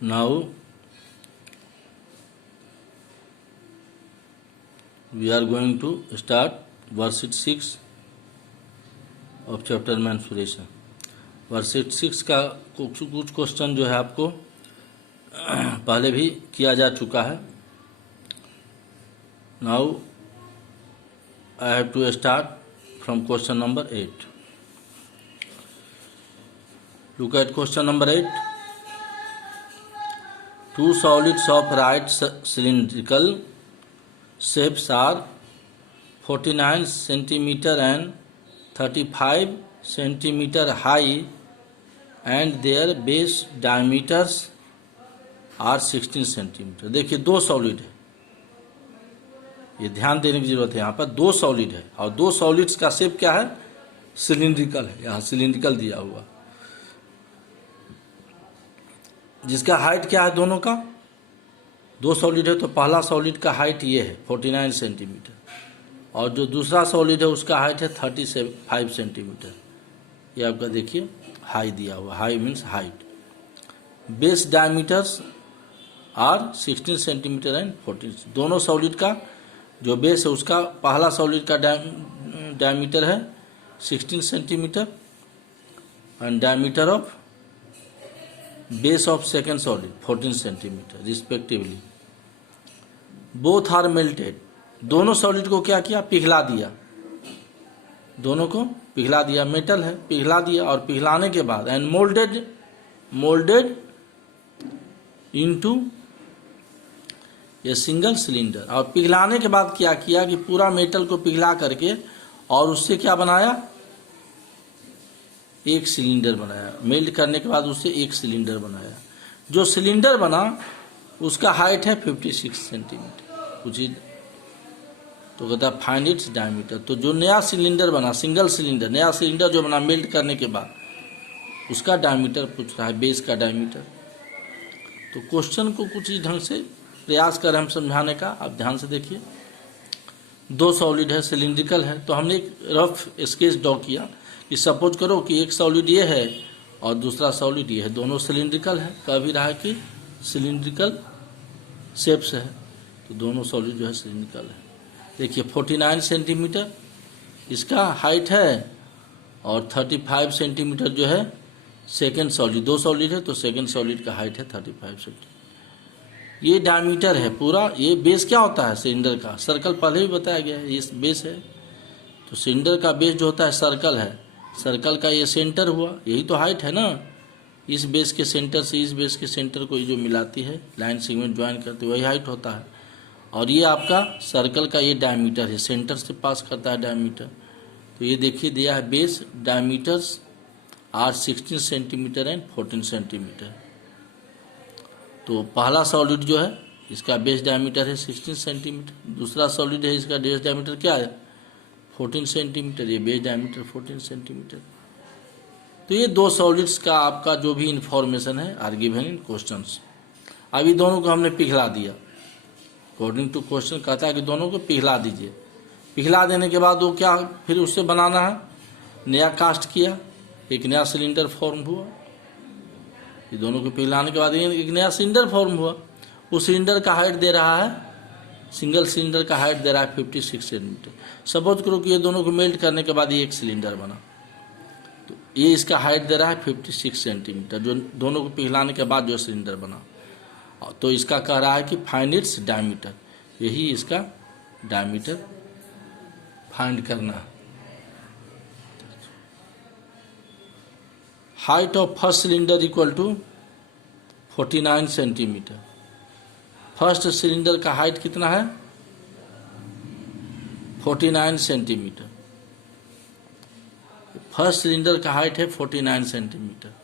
Now we are going to start worksheet 6 of chapter menstruation. Worksheet 6 का कुछ question जो है आपको पहले भी किया जा चुका है। Now I have to start from question number 8। Look at question number 8। Two solids of right cylindrical shapes are 49 centimeter and 35 centimeter high, and their base diameters are 16 centimeter। देखिए दो सॉलिड है, ये ध्यान देने की जरूरत है। यहाँ पर दो सॉलिड है और दो सॉलिड्स का शेप क्या है? सिलिंड्रिकल है। यहाँ सिलिंड्रिकल दिया हुआ, जिसका हाइट क्या है दोनों का? दो सॉलिड है तो पहला सॉलिड का हाइट ये है 49 सेंटीमीटर, और जो दूसरा सॉलिड है उसका हाइट है 35 सेंटीमीटर। ये आपका देखिए हाई दिया हुआ, high means height. Base diameters are 16 centimetre and 14। दोनों सॉलिड का जो बेस है उसका पहला सॉलिड का डायमीटर है 16 centimetre and diameter of base of second solid 14 centimetre respectively. Both are melted. दोनों सॉलिड को क्या किया? पिघला दिया। दोनों को पिघला दिया, मेटल है, पिघला दिया, और पिघलाने के बाद and moulded into A single cylinder. और पिघलाने के बाद क्या किया कि पूरा मेटल को पिघला करके और उससे क्या बनाया? एक सिलेंडर बनाया। मेल्ट करने के बाद उससे एक सिलेंडर बनाया। जो सिलेंडर बना उसका हाइट है 56 सेंटीमीटर। कुछ तो कहता है फाइंड इट्स डायमीटर। तो जो नया सिलेंडर बना, सिंगल सिलेंडर, नया सिलेंडर जो बना मेल्ट करने के बाद, उसका डायमीटर पूछ रहा है, बेस का डायमीटर। तो क्वेश्चन को कुछ इस ढंग से प्रयास करें हम समझाने का। आप ध्यान से देखिए। दो सॉलिड है, सिलिंड्रिकल है, तो हमने एक रफ स्केच ड्रॉ किया कि सपोज करो कि एक सॉलिड ये है और दूसरा सॉलिड ये है, दोनों सिलिंड्रिकल है। कह भी रहा है कि सिलिंड्रिकल शेप्स है, तो दोनों सॉलिड जो है सिलिंड्रिकल है। देखिए 49 सेंटीमीटर इसका हाइट है और 35 सेंटीमीटर जो है सेकेंड सॉलिड। दो सॉलिड है तो सेकेंड सॉलिड का हाइट है 35 सेंटीमीटर। ये डायमीटर है पूरा। ये बेस क्या होता है सिलेंडर का? सर्कल पहले भी बताया गया है, ये बेस है। तो सिलेंडर का बेस जो होता है सर्कल है। सर्कल का ये सेंटर हुआ, यही तो हाइट है ना। इस बेस के सेंटर से इस बेस के सेंटर को जो मिलाती है, लाइन सेगमेंट ज्वाइन करते, वही हाइट होता है। और ये आपका सर्कल का ये डायमीटर है, सेंटर से पास करता है डायमीटर। तो ये देखिए दिया है base diameters are 16 centimetre and 14 centimetre. तो पहला सॉलिड जो है इसका बेस डायमीटर है 16 सेंटीमीटर, दूसरा सॉलिड है इसका बेस डायमीटर क्या है 14 सेंटीमीटर, ये बेस डायमीटर 14 सेंटीमीटर। तो ये दो सॉलिड्स का आपका जो भी इंफॉर्मेशन है आर गिवन इन क्वेश्चंस। अभी दोनों को हमने पिघला दिया। अकॉर्डिंग टू क्वेश्चन कहता है कि दोनों को पिघला दीजिए। पिघला देने के बाद वो क्या फिर उससे बनाना है, नया कास्ट किया, एक नया सिलेंडर फॉर्म हुआ। ये दोनों को पिघलाने के बाद एक नया सिलेंडर फॉर्म हुआ। उस सिलेंडर का हाइट दे रहा है, सिंगल सिलेंडर का हाइट दे रहा है 56 सेंटीमीटर। सपोज करो कि ये दोनों को मेल्ट करने के बाद ये एक सिलेंडर बना, तो ये इसका हाइट दे रहा है 56 सेंटीमीटर, जो दोनों को पिघलाने के बाद जो सिलेंडर बना। तो इसका कह रहा है कि फाइंड इट्स डायमीटर। यही इसका डायमीटर फाइंड करना है। Height of first cylinder equal to 49 centimetre. First cylinder का हाइट कितना है 49 सेंटीमीटर। फर्स्ट सिलेंडर का हाइट है 49 centimetre.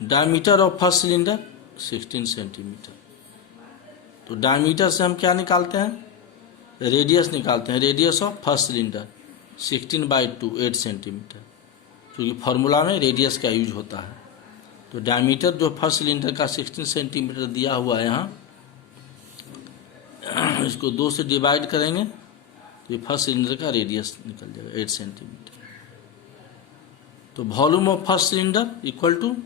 Diameter of first cylinder 16 centimetre. तो डायमीटर से हम क्या निकालते हैं? रेडियस निकालते हैं। Radius of first cylinder 16/2 8 centimetre, क्योंकि फॉर्मूला में रेडियस का यूज होता है। तो डायमीटर जो फर्स्ट सिलेंडर का 16 सेंटीमीटर दिया हुआ है यहाँ, इसको 2 से डिवाइड करेंगे तो ये फर्स्ट सिलेंडर का रेडियस निकल जाएगा 8 सेंटीमीटर। तो volume of first cylinder equal to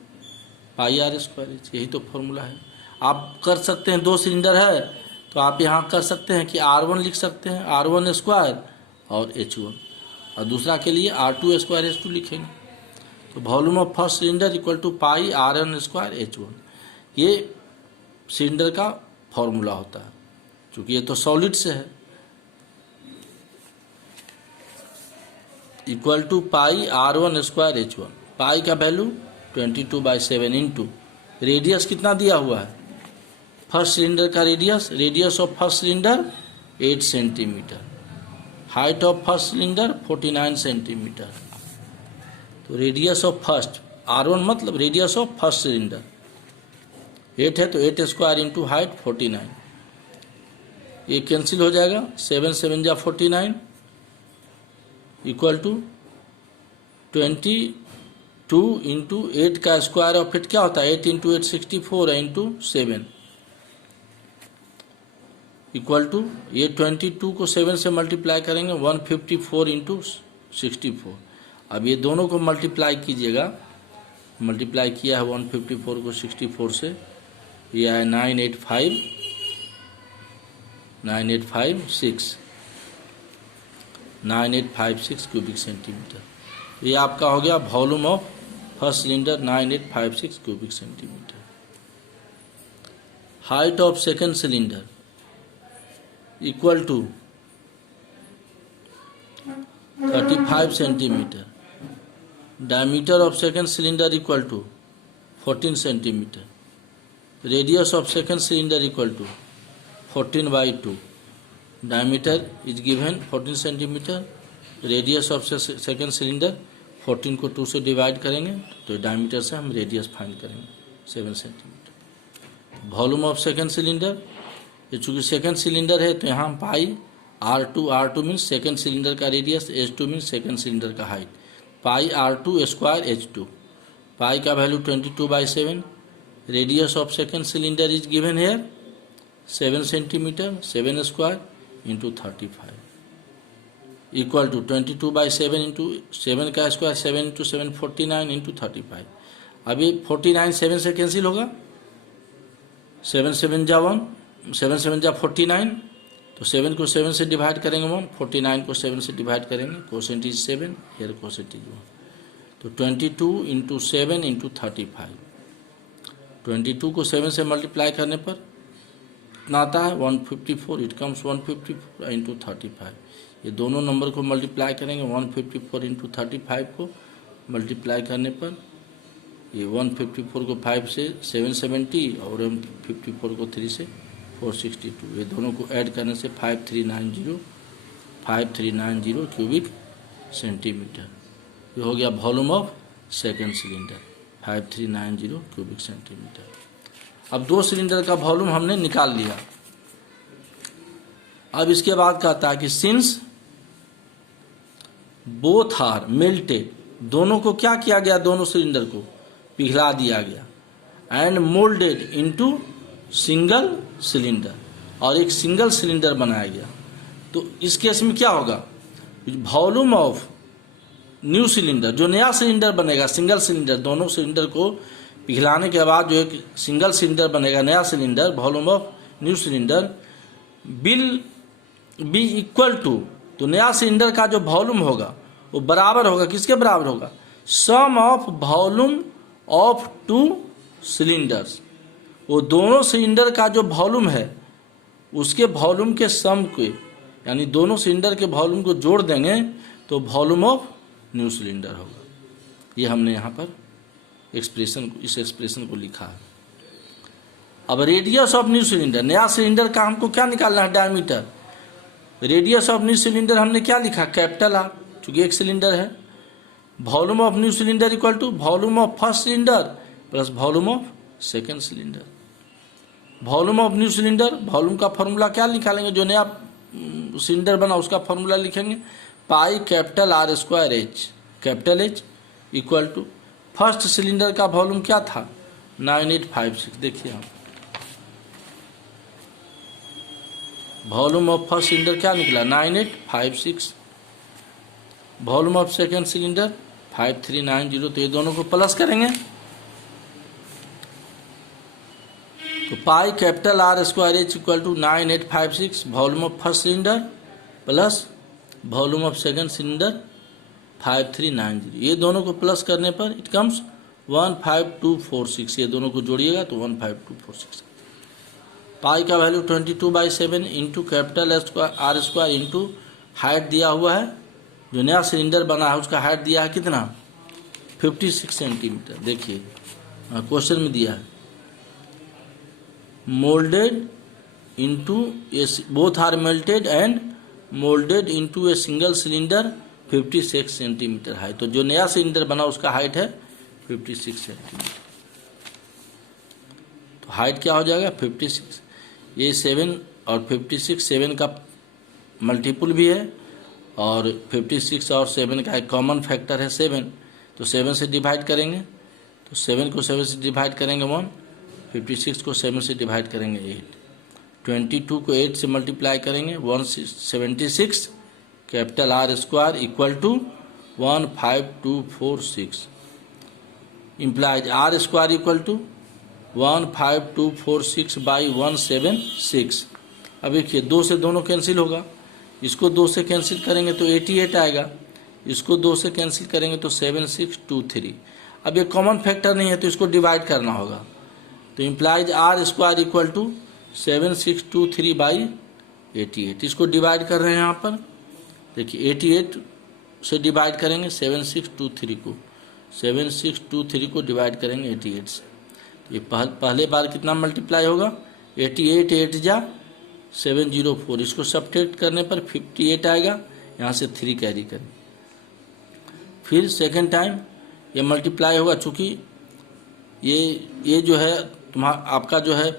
pi R square H, यही तो फॉर्मूला है। आप कर सकते हैं, 2 सिलेंडर है तो आप यहाँ कर सकते हैं कि R1 लिख सकते हैं, R1 स्क्वायर और H1, और दूसरा के लिए R2 स्क्वायर H2 लिखेंगे। तो volume of first cylinder equal to pi R1 square H1, ये सिलेंडर का फॉर्मूला होता है, क्योंकि ये तो सॉलिड से है। Equal to pi R1 square H1, pi का वैल्यू 22/7 इंटू रेडियस कितना दिया हुआ है, फर्स्ट सिलेंडर का radius of first cylinder 8 centimetre, height of first cylinder 49 centimetre. तो रेडियस ऑफ फर्स्ट R1 मतलब रेडियस ऑफ फर्स्ट सिलेंडर 8 है, तो 8 स्क्वायर इंटू हाइट 49, ये कैंसिल हो जाएगा, 7 7 जा 49 इक्वल टू 22 इंटू 8 का स्क्वायर ऑफ इट क्या होता है, 8 इंटू 8 64 है, इंटू 7 इक्वल टू, ये 22 को 7 से मल्टीप्लाई करेंगे 154 इंटू 64। अब ये दोनों को मल्टीप्लाई कीजिएगा, मल्टीप्लाई किया है 154 को 64 से, ये है 9856 क्यूबिक सेंटीमीटर। ये आपका हो गया volume of first cylinder 9856 cubic centimetre. Height of second cylinder equal to 35 centimetre, diameter of second cylinder equal to 14 centimetre, radius of second cylinder equal to 14/2, diameter is given 14 centimetre, radius of second cylinder 14 को 2 से divide करेंगे तो diameter से हम radius find करेंगे 7 centimetre. Volume of second cylinder, ये चूँकि second cylinder है तो यहाँ pi R2 means second cylinder का radius, H2 means second cylinder का height, pi R2 square H2, pi का value 22/7, radius of second cylinder is given here 7 centimetre, 7 square into 35 equal to 22/7 into 7 का square, 7 into 7 49 into 35। अभी 49 7 से cancel होगा, 7 7 जा 1, 7 7 जा 49, तो 7 को 7 से डिवाइड करेंगे 1, 49 को 7 से डिवाइड करेंगे, quotient is 7, here quotient is 1, तो 22 इंटू 7 इंटू 35, 22 को 7 से मल्टीप्लाई करने पर कितना आता है 154, इट कम्स 154 इंटू 35। ये दोनों नंबर को मल्टीप्लाई करेंगे, 154 इंटू 35 को मल्टीप्लाई करने पर ये 154 को 5 से 770 और 154 को 3 से 462, ये दोनों को ऐड करने से 5390 क्यूबिक सेंटीमीटर। ये हो गया volume of second cylinder 5390 cubic centimetre. अब 2 सिलेंडर का वॉल्यूम हमने निकाल लिया। अब इसके बाद कहता है कि सिंस बोथ आर मेल्टेड, दोनों को क्या किया गया, दोनों सिलेंडर को पिघला दिया गया, and moulded into single cylinder, और एक सिंगल सिलेंडर बनाया गया, तो इस केस में क्या होगा, वॉल्यूम ऑफ न्यू सिलेंडर, जो नया सिलेंडर बनेगा, सिंगल सिलेंडर, दोनों सिलेंडर को पिघलाने के बाद जो एक सिंगल सिलेंडर बनेगा, नया cylinder, volume of new cylinder will be equal to, तो नया सिलेंडर का जो वॉल्यूम होगा वो बराबर होगा, किसके बराबर होगा, सम ऑफ वॉल्यूम ऑफ 2 सिलेंडर्स, वो दोनों सिलेंडर का जो वॉल्यूम है उसके वॉल्यूम के सम के, यानी दोनों सिलेंडर के वॉल्यूम को जोड़ देंगे तो वॉल्यूम ऑफ न्यू सिलेंडर होगा। ये हमने यहाँ पर एक्सप्रेशन, इस एक्सप्रेशन को लिखा है। अब रेडियस ऑफ न्यू सिलेंडर, नया सिलेंडर का हमको क्या निकालना है, diameter, radius of new cylinder हमने क्या लिखा, कैपिटल आर, चूंकि एक सिलेंडर है। Volume of new cylinder equal to volume of first cylinder plus volume of second cylinder. Volume of new cylinder, volume का फॉर्मूला क्या निकालेंगे, जो नया सिलेंडर बना उसका फॉर्मूला लिखेंगे, pi capital R square H, capital H equal to first cylinder का volume क्या था 9856, देखिए हम वॉल्यूम ऑफ फर्स्ट सिलेंडर क्या निकला 9856, वॉल्यूम ऑफ सेकेंड सिलेंडर 5390, तो ये दोनों को प्लस करेंगे तो pi capital R square H equal to 9856 volume of first cylinder plus volume of second cylinder 5390, ये दोनों को प्लस करने पर इट कम्स 15246, ये दोनों को जोड़िएगा तो 15246। पाई का value 22/7 into capital R square into height दिया हुआ है, जो नया सिलेंडर बना है उसका हाइट दिया है कितना 56 सेंटीमीटर। देखिए क्वेश्चन में दिया है moulded into both are melted and moulded into a single cylinder 56 centimetre height, तो जो नया सिलेंडर बना उसका हाइट है 56 सेंटीमीटर। तो हाइट क्या हो जाएगा 56, ये 7 और 56 7 का मल्टीपल भी है और 56 और 7 का एक कॉमन फैक्टर है 7, तो 7 से डिवाइड करेंगे तो 7 को 7 से डिवाइड करेंगे 1, 56 को 7 से डिवाइड करेंगे 8, 22 को 8 से मल्टीप्लाई करेंगे 176 capital R square equal to 15246 implies R square equal to 15246 by 176। अब देखिए 2 से दोनों कैंसिल होगा, इसको 2 से कैंसिल करेंगे तो 88 आएगा, इसको 2 से कैंसिल करेंगे तो 7623। अब ये कॉमन फैक्टर नहीं है तो इसको डिवाइड करना होगा, तो implies R square equal to 7623 by 88, इसको डिवाइड कर रहे हैं यहाँ पर। देखिए 88 से डिवाइड करेंगे 7623 को, 7623 को डिवाइड करेंगे 88 से, तो ये पहले बार कितना मल्टीप्लाई होगा 88 8 जा 704, इसको सब्ट्रैक्ट करने पर 58 आएगा, यहाँ से 3 कैरी करें। फिर सेकेंड टाइम ये मल्टीप्लाई होगा, चूँकि ये जो है आपका जो है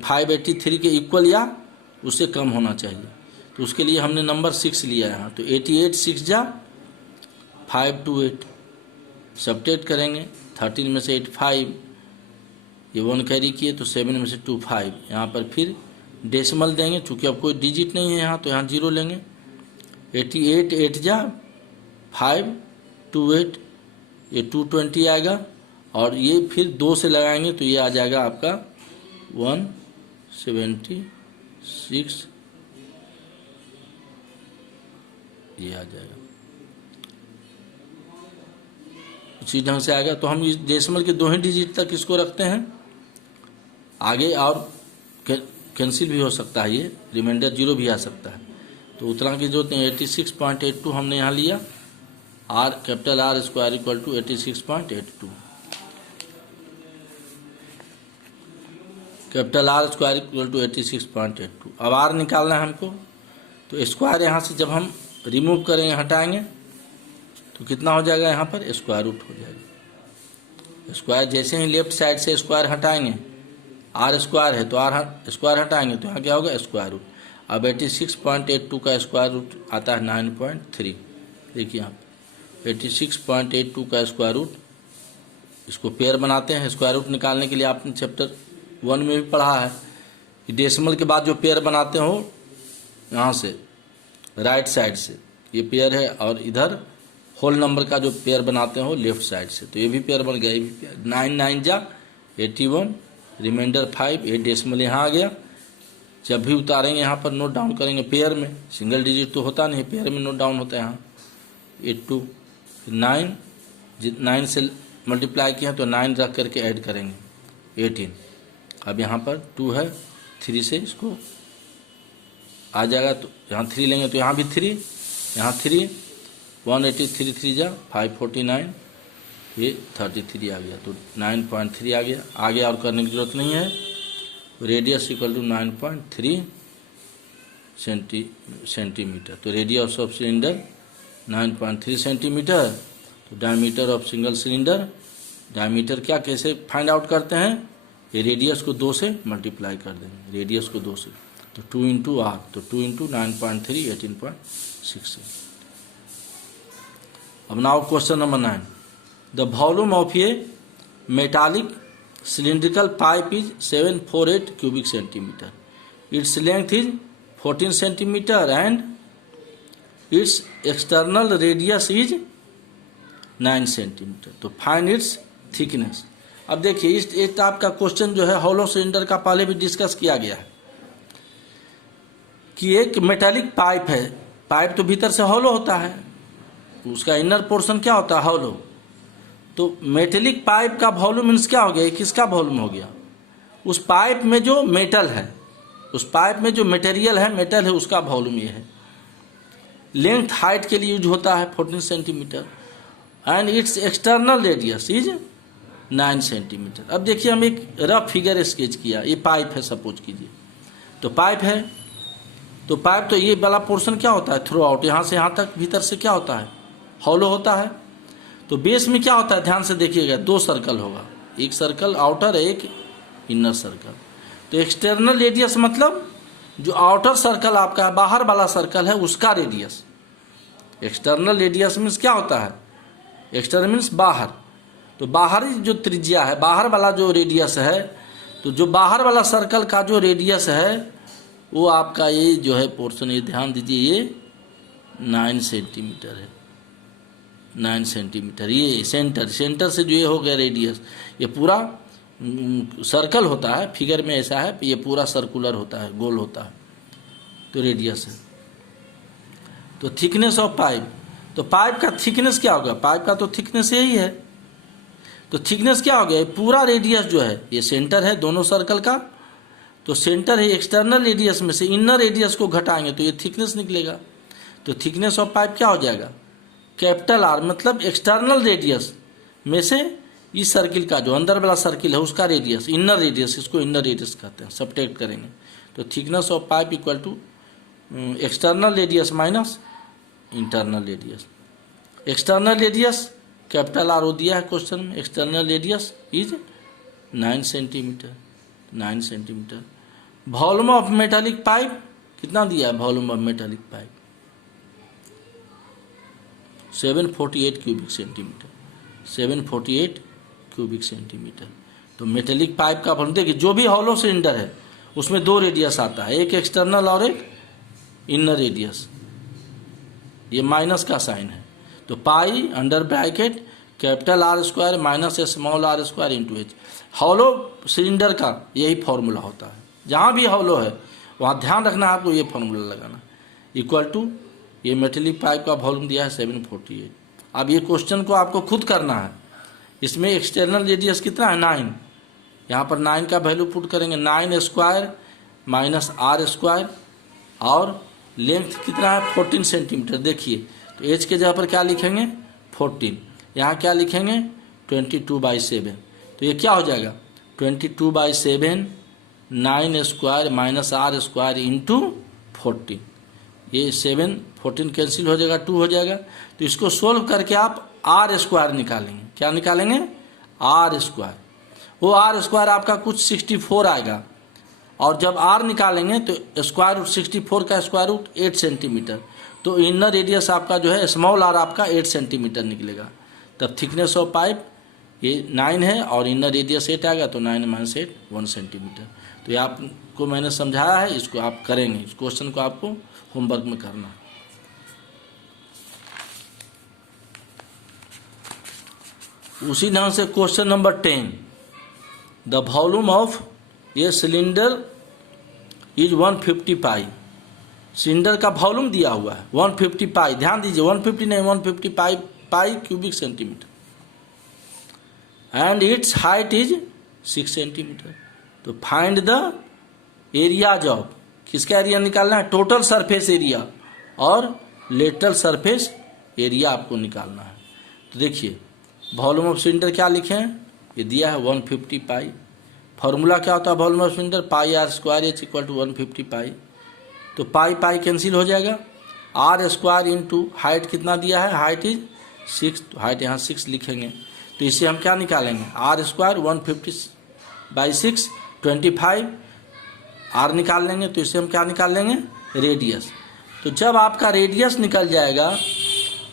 583 के इक्वल या उससे कम होना चाहिए, तो उसके लिए हमने नंबर 6 लिया है यहाँ, तो 88 6 जा 528, सब्ट्रैक्ट करेंगे 13 में से 8 5, ये 1 कैरी किए तो 7 में से 2 5, यहाँ पर फिर डेसिमल देंगे, चूँकि अब कोई डिजिट नहीं है यहाँ तो यहाँ 0 लेंगे, 88 8 जा 528, ये 220 आएगा, और ये फिर 2 से लगाएंगे तो ये आ जाएगा आपका 176, ये आ जाएगा उसी ढंग से आएगा। तो हम इस डेसिमल के 2 ही डिजिट तक इसको रखते हैं, आगे और कैंसिल भी हो सकता है, ये रिमाइंडर 0 भी आ सकता है, तो उतना की जो 86.82 हमने यहाँ लिया, R capital R square equal to 86.82, capital R square equal to 86.82। अब आर निकालना है हमको, तो स्क्वायर यहाँ से जब हम रिमूव करेंगे हटाएंगे तो कितना हो जाएगा, यहाँ पर स्क्वायर रूट हो जाएगा। स्क्वायर जैसे ही लेफ्ट साइड से स्क्वायर हटाएंगे, आर स्क्वायर है तो आर स्क्वायर हटाएंगे तो यहाँ क्या होगा स्क्वायर रूट। अब 86.82 का स्क्वायर रूट आता है 9.3, देखिए यहाँ 86.82 का स्क्वायर रूट, इसको पेयर बनाते हैं। स्क्वायर रूट निकालने के लिए आपने चैप्टर 1 में भी पढ़ा है कि डेसिमल के बाद जो पेयर बनाते हो यहाँ से राइट साइड से, ये पेयर है, और इधर होल नंबर का जो पेयर बनाते हो लेफ्ट साइड से, तो ये भी पेयर बन गया, ये भी पेयर 9 9 जा 81, रिमाइंडर 5, ये डेसिमल यहाँ आ गया। जब भी उतारेंगे यहाँ पर नोट डाउन करेंगे पेयर में, सिंगल डिजिट तो होता नहीं, पेयर में नोट डाउन होता है यहाँ 82, 9 9 से मल्टीप्लाई किया तो 9 रख करके ऐड करेंगे 18। अब यहाँ पर 2 है, 3 से इसको आ जाएगा, तो यहाँ 3 लेंगे तो यहाँ भी 3, यहाँ 3, 183 3 जा 549, ये 33 आ गया, तो 9.3 आ गया। आगे और करने की जरूरत नहीं है। रेडियस इक्वल टू 9.3 सेंटीमीटर, तो रेडियस ऑफ सिलेंडर 9.3 सेंटीमीटर। तो diameter of single cylinder, diameter क्या कैसे फाइंड आउट करते हैं, ये रेडियस को 2 से मल्टीप्लाई कर देंगे, रेडियस को 2 से, तो 2 इंटू आर, तो 2 इंटू 9.3 18.6। अब now question number 9, the volume of A metallic cylindrical pipe is 748 cubic centimeter. Its length is 14 centimeter and its external radius is 9 centimetre. तो फाइंड इट्स थिकनेस। अब देखिए इस टाइप का क्वेश्चन जो है hollow cylinder का पहले भी डिस्कस किया गया है कि एक मेटालिक पाइप है, पाइप तो भीतर से हॉलो होता है, उसका इनर पोर्शन क्या होता है, हॉलो। तो मेटेलिक पाइप का वॉल्यूम मीन्स क्या हो गया, किसका वॉल्यूम हो गया, उस पाइप में जो मेटल है, उस पाइप में जो मटेरियल है, मेटल है, उसका वॉल्यूम ये है। लेंथ हाइट के लिए यूज होता है 14 centimetre and it's external radius is 9 centimetre. अब देखिए हम एक रफ फिगर स्केच किया, ये पाइप है सपोज कीजिए, तो पाइप है, तो पाइप तो ये वाला पोर्शन क्या होता है, थ्रू आउट, यहाँ से यहाँ तक भीतर से क्या होता है, हॉलो होता है। तो बेस में क्या होता है, ध्यान से देखिएगा, 2 सर्कल होगा, एक सर्कल आउटर, एक इनर सर्कल। तो एक्सटर्नल रेडियस मतलब जो आउटर सर्कल आपका है, बाहर वाला सर्कल है, उसका रेडियस। एक्सटर्नल रेडियस मीन्स क्या होता है, एक्सटर्नल मीन्स बाहर, तो बाहरी जो त्रिज्या है, बाहर वाला जो रेडियस है, तो जो बाहर वाला सर्कल का जो रेडियस है वो आपका ये जो है पोर्शन, ये ध्यान दीजिए, ये 9 सेंटीमीटर है, 9 सेंटीमीटर। ये सेंटर से जो ये हो गया रेडियस, ये पूरा सर्कल होता है, फिगर में ऐसा है, ये पूरा सर्कुलर होता है, गोल होता है, तो रेडियस है। तो थिकनेस ऑफ पाइप, तो पाइप का थिकनेस क्या होगा, पाइप का तो थिकनेस यही है, तो थिकनेस क्या हो गया, पूरा रेडियस जो है, ये सेंटर है दोनों सर्कल का, तो सेंटर है, एक्सटर्नल रेडियस में से इनर रेडियस को घटाएंगे तो ये थिकनेस निकलेगा। तो थिकनेस ऑफ पाइप क्या हो जाएगा, कैपिटल आर, मतलब एक्सटर्नल रेडियस में से इस सर्किल का जो अंदर वाला सर्किल है उसका रेडियस, इनर रेडियस, इसको इनर रेडियस कहते हैं, सब्ट्रैक्ट करेंगे तो thickness of pipe equal to external radius minus internal radius. External radius capital R हो दिया है क्वेश्चन में, external radius is 9 centimetre, 9 centimetre. Volume of metallic pipe कितना दिया है, volume of metallic pipe 748 cubic centimetre, 748 cubic centimetre. तो metallic pipe का volume देखिए, जो भी हॉलो सिलेंडर है उसमें 2 रेडियस आता है, एक एक्सटर्नल और एक इनर रेडियस, ये माइनस का साइन है। तो pi under bracket capital R square minus small R square into H, hollow cylinder का यही फॉर्मूला होता है, जहाँ भी हॉलो है वहाँ ध्यान रखना है आपको, ये फॉर्मूला लगाना, इक्वल टू ये मेटेलिक पाइप का वॉल्यूम दिया है 748। अब ये क्वेश्चन को आपको खुद करना है, इसमें एक्सटर्नल रेडियस कितना है 9, यहाँ पर 9 का वैल्यू पुट करेंगे, 9 स्क्वायर माइनस आर स्क्वायर, और लेंथ कितना है 14 सेंटीमीटर। देखिए तो एच के जगह पर क्या लिखेंगे 14, यहाँ क्या लिखेंगे 22/7, तो ये क्या हो जाएगा 22/7, 9 square minus R square into 14, ये 7 14 कैंसिल हो जाएगा, 2 हो जाएगा। तो इसको सोल्व करके आप आर स्क्वायर निकालेंगे, क्या निकालेंगे आर स्क्वायर, वो आर स्क्वायर आपका कुछ 64 आएगा, और जब आर निकालेंगे तो स्क्वायर रूट 64 का स्क्वायर रूट 8 सेंटीमीटर, तो इनर रेडियस आपका जो है स्मॉल आर आपका 8 सेंटीमीटर निकलेगा। तब थिकनेस ऑफ पाइप ये 9 है और इनर रेडियस 8 आएगा, तो 9 - 8 1 सेंटीमीटर। तो ये आपको मैंने समझाया है, इसको आप करेंगे, इस क्वेश्चन को आपको होमवर्क में करना। उसी ढंग से question number 10, the volume of ये सिलेंडर इज 150 पाई, सिलेंडर का वॉल्यूम दिया हुआ है 150 पाई, ध्यान दीजिए 150 नहीं 150 pi cubic centimetre, and its height is 6 centimetre. तो फाइंड द एरियाज ऑफ, किसका एरिया निकालना है, टोटल सरफेस एरिया और लेटरल सरफेस एरिया आपको निकालना है। तो देखिए वॉल्यूम ऑफ सिलेंडर क्या लिखे हैं, ये दिया है 150 पाई, फार्मूला क्या होता है volume of cylinder, pi R square H equal to 150 pi, तो पाई पाई कैंसिल हो जाएगा, आर स्क्वायर इंटू हाइट कितना दिया है, हाइट इज 6, तो हाइट यहाँ 6 लिखेंगे, तो इसे हम क्या निकालेंगे आर स्क्वायर 150/6 25, आर निकाल लेंगे, तो इसे हम क्या निकाल लेंगे रेडियस। तो जब आपका रेडियस निकल जाएगा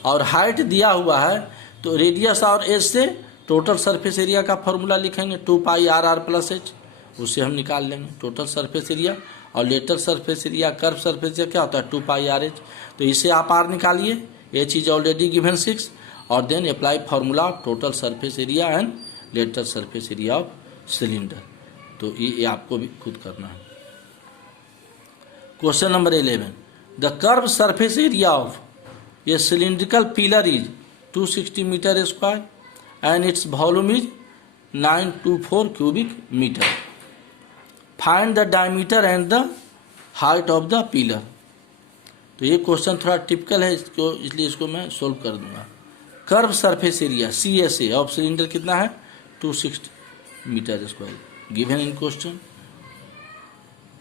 और हाइट दिया हुआ है, तो रेडियस और एच से टोटल सरफेस एरिया का फॉर्मूला लिखेंगे 2 पाई आर आर प्लस एच, उससे हम निकाल लेंगे टोटल सरफेस एरिया, और lateral surface area curve surface area क्या होता है 2 पाई आर एच, तो इसे आप आर निकालिए, एच इज ऑलरेडी गिवन 6, और then apply formula of total surface area and lateral surface area of cylinder. तो ये आपको भी खुद करना है। Question number 11, the curve surface area of a cylindrical pillar is 260 metre square and its volume is 924 cubic metre. Find the diameter and the height of the pillar. तो ये question थोड़ा टिपिकल है इसको, इसलिए इसको मैं सोल्व कर दूंगा। Curve surface area CSA of cylinder कितना है 260 metre square given in question.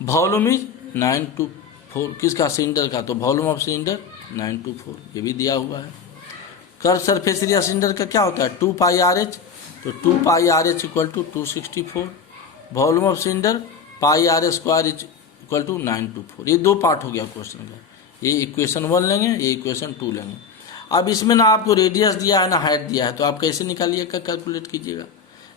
Volume is 924 किसका सिलेंडर का, तो वॉल्यूम ऑफ सिलेंडर 924 ये भी दिया हुआ है। कर्व सरफेस एरिया सिलेंडर का क्या होता है 2 पाई RH, तो 2 pi RH equal to 264। Volume of cylinder pi RS square equal to 924। ये दो पार्ट हो गया क्वेश्चन का। ये इक्वेशन 1 लेंगे, ये इक्वेशन 2 लेंगे। अब इसमें ना आपको रेडियस दिया है ना हाइट दिया है, तो आप कैसे निकालिएगा, कैलकुलेट कीजिएगा।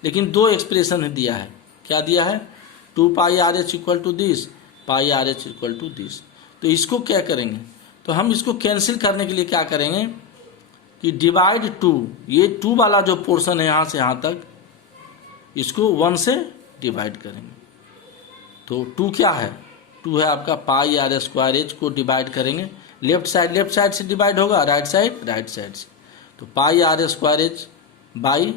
लेकिन दो एक्सप्रेशन दिया है, क्या दिया है 2 pi RH equal to this, pi RH equal to this. तो इसको क्या करेंगे, तो हम इसको कैंसिल करने के लिए क्या करेंगे कि डिवाइड 2, ये 2 वाला जो पोर्शन है यहाँ से यहाँ तक, इसको 1 से डिवाइड करेंगे। तो 2 क्या है, 2 है आपका पाई RS स्क्वायर H को डिवाइड करेंगे। लेफ्ट साइड से डिवाइड होगा, राइट साइड से। तो pi RS square H by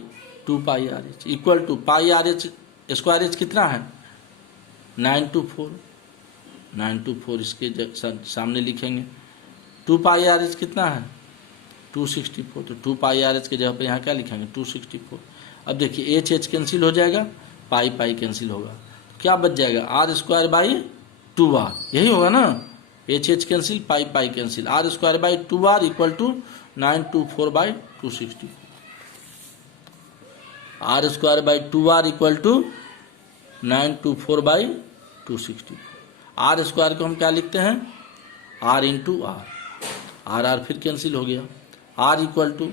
2 pi RH equal to pi RH square H कितना है 924 इसके सामने लिखेंगे। 2 पाई RH कितना है 264, तो 2 पाई RH के जगह पर यहाँ क्या लिखेंगे 264। अब देखिए H कैंसिल हो जाएगा, पाई कैंसिल होगा, तो क्या बच जाएगा R स्क्वायर बाई 2R, यही होगा ना। H cancel, pi cancel, R square by 2R equal to 924 by 264। R square by 2R equal to 924 by 264। R square को हम क्या लिखते हैं R इंटू R फिर कैंसिल हो गया। R इक्वल टू,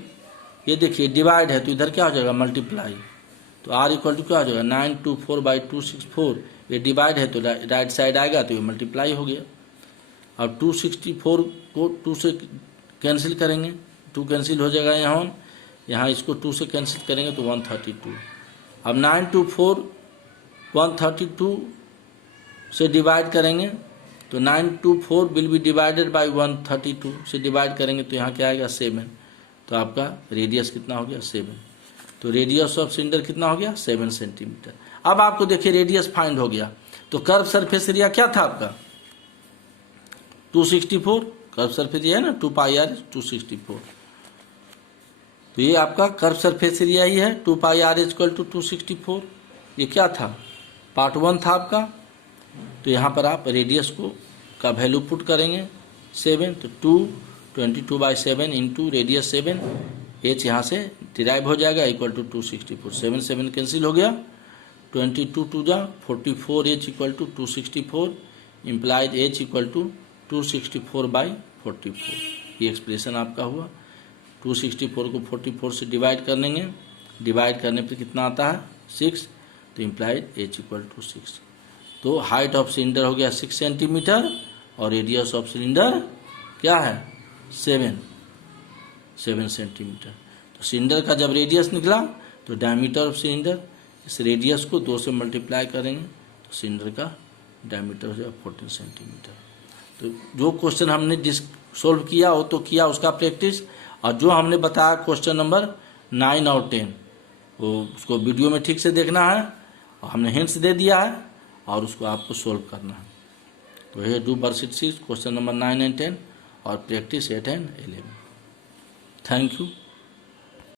ये देखिए डिवाइड है तो इधर क्या हो जाएगा मल्टीप्लाई, तो R इक्वल टू क्या हो जाएगा 924 बाई 264। ये डिवाइड है तो राइट साइड आएगा तो ये मल्टीप्लाई हो गया। अब 264 को 2 से कैंसिल करेंगे, 2 कैंसिल हो जाएगा यहाँ इसको 2 से कैंसिल करेंगे तो 132। अब 924 132 से डिवाइड करेंगे तो 924 विल बी डिवाइडेड बाई 132 से डिवाइड करेंगे तो यहाँ क्या आएगा 7। तो आपका रेडियस कितना हो गया 7। तो रेडियस ऑफ सिलेंडर कितना हो गया 7 सेंटीमीटर। अब आपको देखिए रेडियस फाइंड हो गया। तो कर्व सरफेस एरिया क्या था आपका 264, कर्व सरफेस एरिया है ना 2 पाई RH 264। तो ये आपका कर्व सरफेस एरिया ही है 2 पाई RH इक्वल टू 264। ये क्या था पार्ट 1 था आपका। तो यहाँ पर आप रेडियस का वैल्यू पुट करेंगे 7, तो 22 बाई 7 इंटू रेडियस 7, H यहाँ से डिराइव हो जाएगा इक्वल टू 264। 7 कैंसिल हो गया, 22 2 जा 44, H equal to 264, implied H equal to 264 by 44। ये एक्सप्रेशन आपका हुआ। 264 को 44 से डिवाइड कर लेंगे, डिवाइड करने पर कितना आता है 6, तो इम्प्लाइड H इक्वल टू 6। तो हाइट ऑफ सिलेंडर हो गया 6 सेंटीमीटर और रेडियस ऑफ सिलेंडर क्या है 7 सेंटीमीटर। तो सिलेंडर का जब रेडियस निकला तो डायमीटर ऑफ सिलेंडर, इस रेडियस को 2 से मल्टीप्लाई करेंगे तो सिलेंडर का डायमीटर हो जाएगा 14 सेंटीमीटर। तो जो क्वेश्चन हमने सोल्व किया वो तो किया उसका प्रैक्टिस, और जो हमने बताया क्वेश्चन नंबर 9 और 10 वो उसको वीडियो में ठीक से देखना है, और हमने हिंट्स दे दिया है और उसको आपको सोल्व करना है। तो ये do worksheet question number 9 and 10 और प्रैक्टिस 8 एंड 11। Thank you.